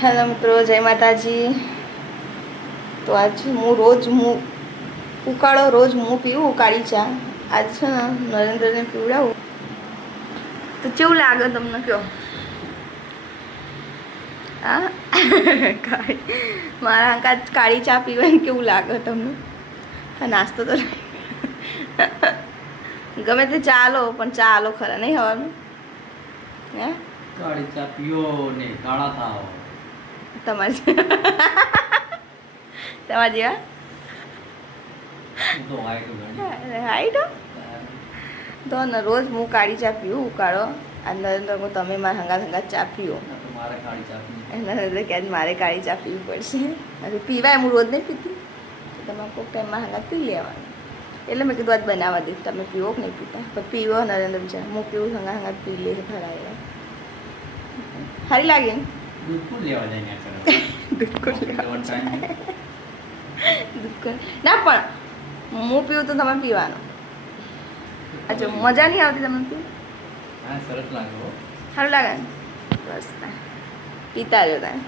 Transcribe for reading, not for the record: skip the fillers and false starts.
Hello મિત્રો, જય માતાજી. તો આજ રોજ ઉકાળો રોજ હું પીવું ઉકાળી ચા. આજ છે ને નરેન્દ્રને પીવડાવું તો કેવું લાગે તમને કહો? હા મારા અંકા કાળી ચા પીવાની કેવું લાગે તમને? હા, નાસ્તો તો ગમે તે ચા લો, પણ ચા લો ખરા નહીં હવાનું હે? કાળી ચા પીઓ ને કાળા થાઓ. તમારી જેવા હું તો વાઈટ ગણી. હાઈટ તો ને રોજ હું કાળી ચા પીવું ઉકાળો. આ નરેન્દ્ર કહું તમે મારા હંગાત ચા પીવો. તો મારે કાળી ચા પીવી. નરેન્દ્ર કહે મારે કાળી ચા પીવી પડશે. હવે પીવાય, હું રોજ નહીં પીતી. તમારે કોઈક ટાઈમમાં હંગાત પી લેવાનું. એટલે મેં કીધું આજ બનાવવા દે, તમે પીવો કે નહીં પીતા? પણ પીવો નરેન્દ્ર ચા, હું પીવું હંગાત પી લે ફરાય. સારી લાગે ને? દૂધ કોણ લેવા જાય ને કરે? દૂધ કોણ લેવા ટાઈમ દૂધ કોણ ના, પણ હું પીવું તો તમે પીવાનું. અચ્છા, મજા નહીં આવતી તમને પીવું? હા, સરસ લાગે હો. સારું લાગે ને? બસ પીતા રહ્યો તમે.